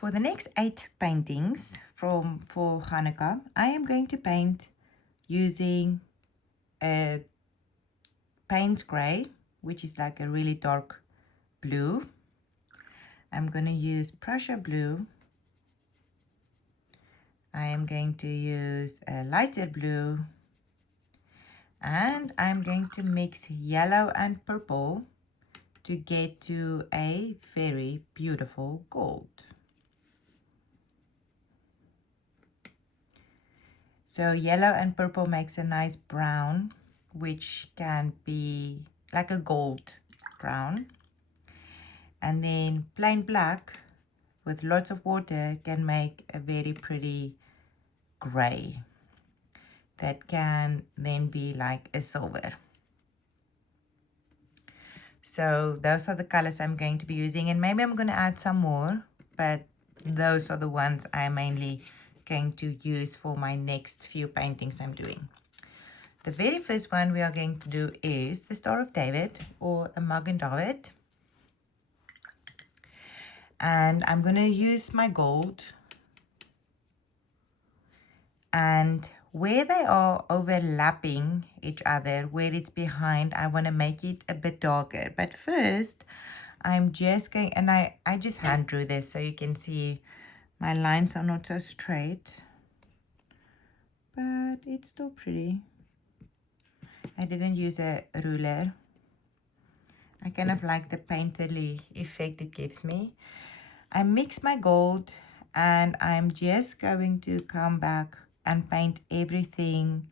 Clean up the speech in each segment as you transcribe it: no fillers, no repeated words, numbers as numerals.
For the next 8 paintings for Chanukah, I am going to paint using a paint gray, which is like a really dark blue. I'm going to use Prussian blue. I am going to use a lighter blue. And I'm going to mix yellow and purple to get to a very beautiful gold. So yellow and purple makes a nice brown, which can be like a gold brown. And then plain black with lots of water can make a very pretty gray that can then be like a silver. So those are the colors I'm going to be using, and maybe I'm going to add some more, but those are the ones I'm mainly going to use for my next few paintings I'm doing. The very first one we are going to do is the Star of David, or a Magen David. And I'm going to use my gold, and where they are overlapping each other, where it's behind, I want to make it a bit darker. But first, I'm just going, and I just hand drew this so you can see my lines are not so straight, but it's still pretty. I didn't use a ruler. I kind of like the painterly effect it gives me. I mix my gold, and I'm just going to come back and paint everything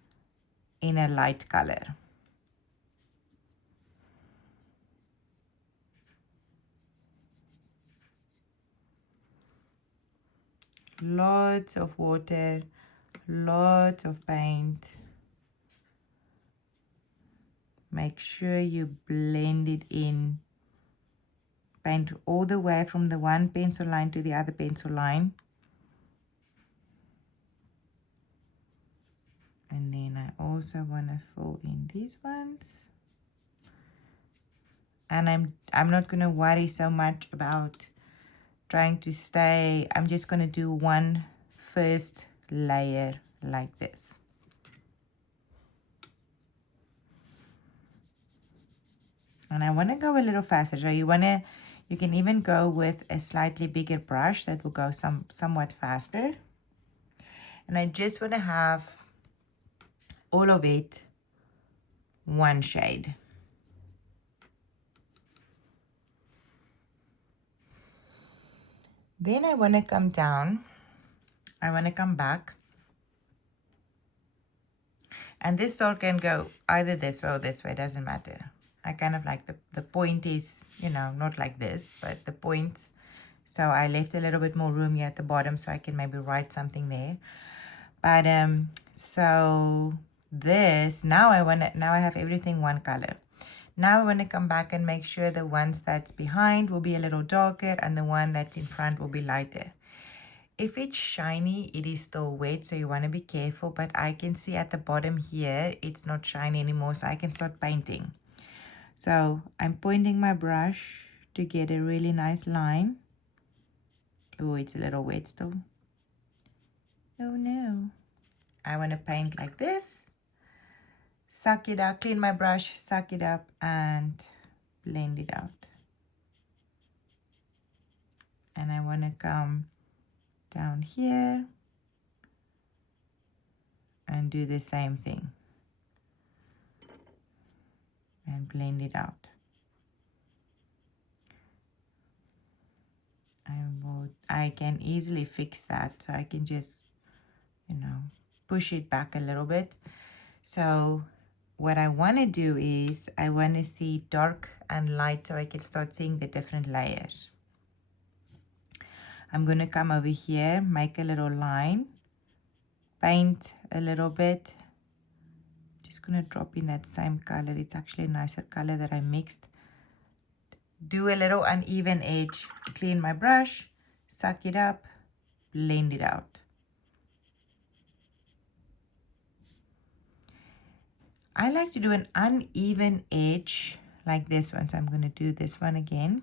in a light color. Lots of water, lots of paint. Make sure you blend it in. Paint all the way from the one pencil line to the other pencil line. And then I also want to fill in these ones. And I'm not going to worry so much about trying to stay. I'm just going to do one first layer like this. And I want to go a little faster. So you can even go with a slightly bigger brush that will go somewhat faster. And I just want to have all of it one shade. Then I want to come down. I want to come back. And this star can go either this way or this way, doesn't matter. I kind of like the point is, you know, not like this, but the point. So I left a little bit more room here at the bottom so I can maybe write something there. But so this, now I have everything one color. Now I want to come back and make sure the ones that's behind will be a little darker and the one that's in front will be lighter. If it's shiny, it is still wet, so you want to be careful, but I can see at the bottom here, it's not shiny anymore, so I can start painting. So I'm pointing my brush to get a really nice line. Oh, it's a little wet still. Oh no. I want to paint like this. Suck it up, clean my brush, suck it up, and blend it out. And I want to come down here and do the same thing and blend it out. I can easily fix that, so I can just, you know, push it back a little bit. So what I want to do is I want to see dark and light so I can start seeing the different layers. I'm going to come over here, make a little line, paint a little bit. Just going to drop in that same color. It's actually a nicer color that I mixed. Do a little uneven edge, clean my brush, suck it up, blend it out. I like to do an uneven edge like this one. So I'm going to do this one again.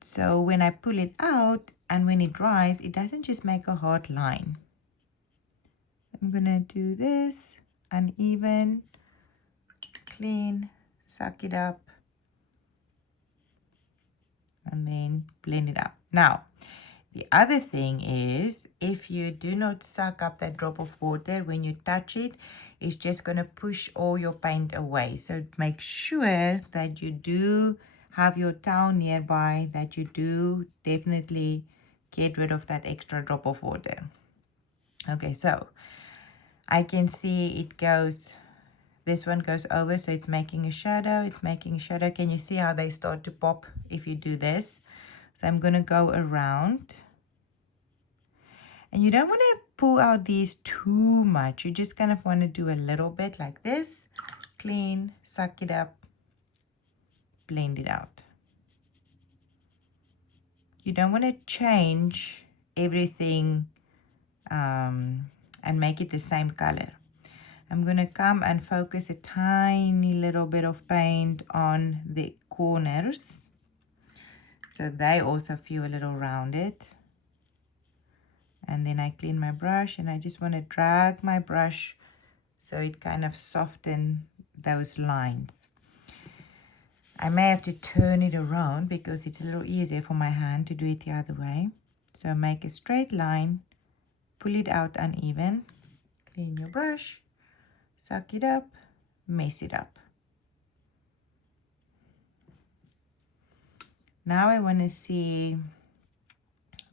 So when I pull it out, and when it dries, it doesn't just make a hard line. I'm gonna do this uneven, clean, suck it up, and then blend it up. Now, the other thing is, if you do not suck up that drop of water, when you touch it, it's just going to push all your paint away. So make sure that you do have your towel nearby, that you do definitely get rid of that extra drop of water. Okay, so I can see it goes, this one goes over, so it's making a shadow, it's making a shadow. Can you see how they start to pop if you do this? So I'm going to go around. And you don't want to pull out these too much. You just kind of want to do a little bit like this. Clean, suck it up, blend it out. You don't want to change everything and make it the same color. I'm going to come and focus a tiny little bit of paint on the corners, so they also feel a little rounded. And then I clean my brush, and I just want to drag my brush so it kind of softens those lines. I may have to turn it around because it's a little easier for my hand to do it the other way. So make a straight line, pull it out uneven, clean your brush, suck it up, mess it up. Now I want to see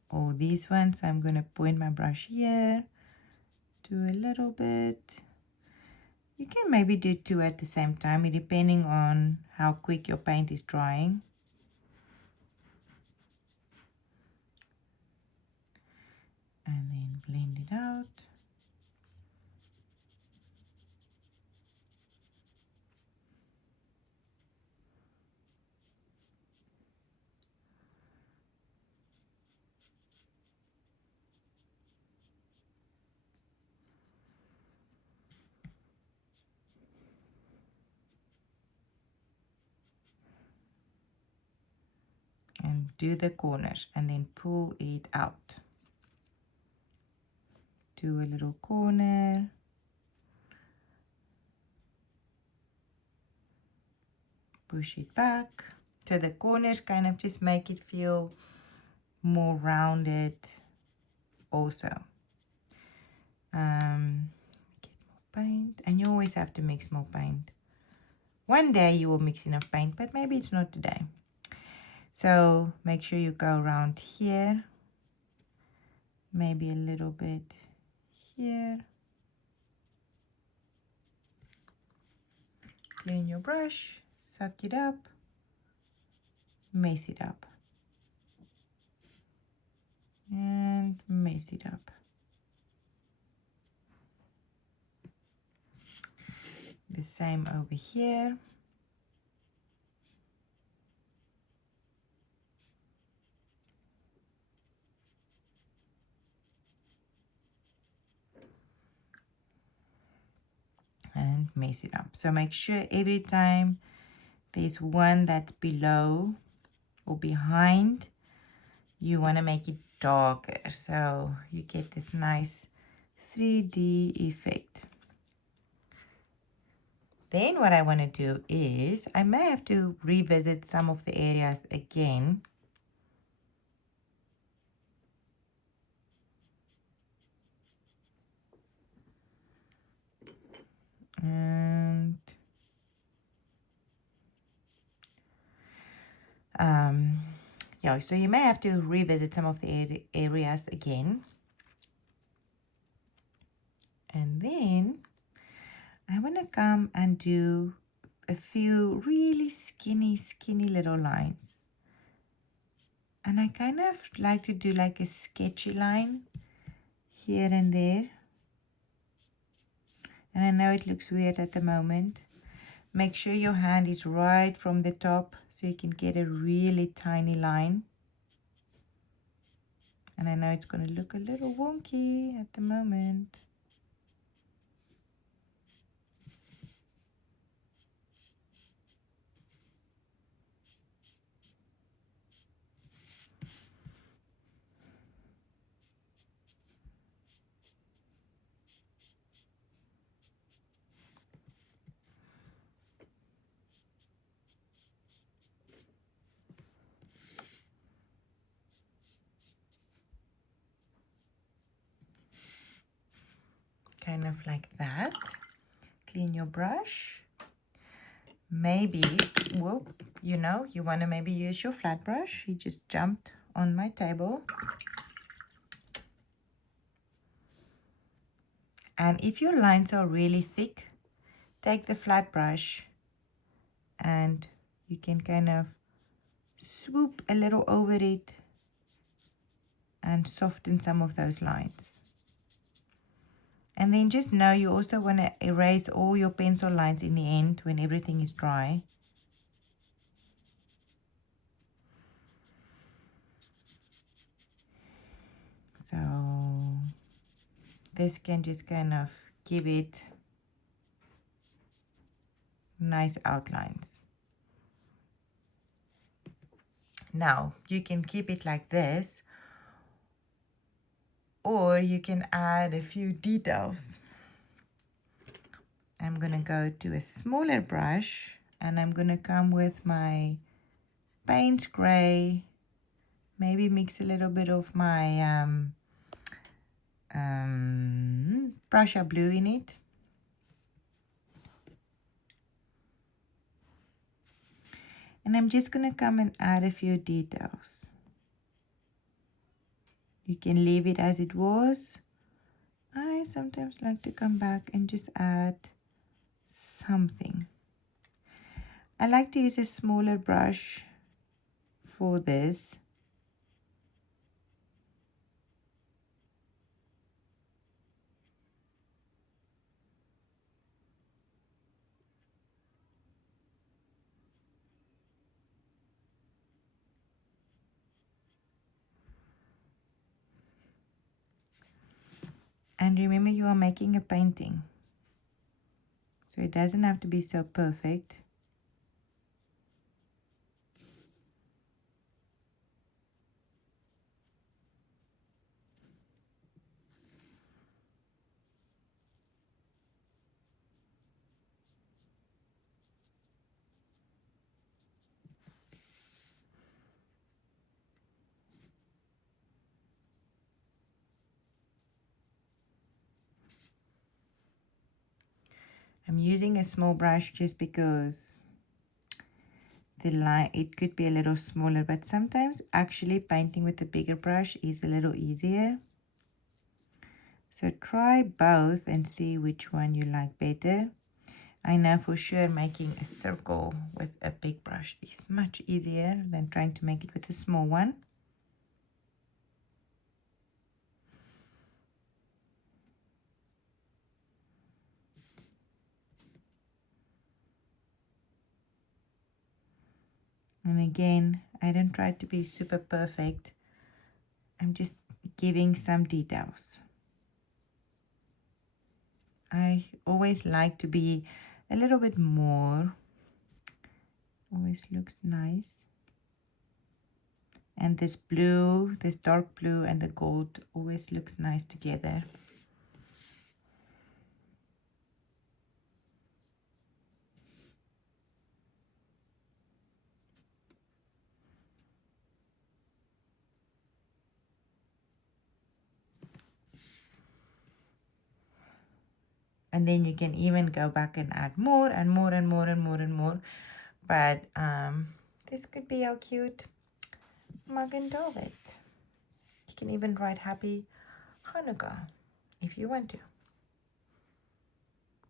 all these ones. So I'm going to point my brush here, do a little bit. You can maybe do two at the same time, depending on how quick your paint is drying. And then blend it out. And do the corners and then pull it out. Do a little corner. Push it back. So the corners kind of just make it feel more rounded also. Get more paint. And you always have to mix more paint. One day you will mix enough paint, but maybe it's not today. So make sure you go around here, maybe a little bit here. Clean your brush, suck it up, mess it up, and mess it up. The same over here. And mess it up. So make sure every time there's one that's below or behind, you want to make it darker so you get this nice 3D effect. Then what I want to do is I may have to revisit some of the areas again. And yeah, so you may have to revisit some of the areas again. And then I want to come and do a few really skinny little lines. And I kind of like to do like a sketchy line here and there. And I know it looks weird at the moment. Make sure your hand is right from the top so you can get a really tiny line. And I know it's going to look a little wonky at the moment. kind of like that. Clean your brush. Maybe, whoop, you know, you want to maybe use your flat brush. He just jumped on my table. And if your lines are really thick, take the flat brush and you can kind of swoop a little over it and soften some of those lines. And then just know you also want to erase all your pencil lines in the end when everything is dry. So this can just kind of give it nice outlines. Now you can keep it like this, or you can add a few details. I'm gonna go to a smaller brush and I'm gonna come with my paint gray, maybe mix a little bit of my Prussian blue in it. And I'm just gonna come and add a few details. You can leave it as it was. I sometimes like to come back and just add something. I like to use a smaller brush for this. And remember, you are making a painting, so it doesn't have to be so perfect. I'm using a small brush just because the line, it could be a little smaller, but sometimes actually painting with a bigger brush is a little easier. So try both and see which one you like better. I know for sure making a circle with a big brush is much easier than trying to make it with a small one. And again, I don't try to be super perfect. I'm just giving some details. I always like to be a little bit more. Always looks nice. And this blue, this dark blue and the gold always looks nice together. And then you can even go back and add more and more and more and more and more. But this could be our cute mug and velvet. You can even write Happy Chanukah if you want to.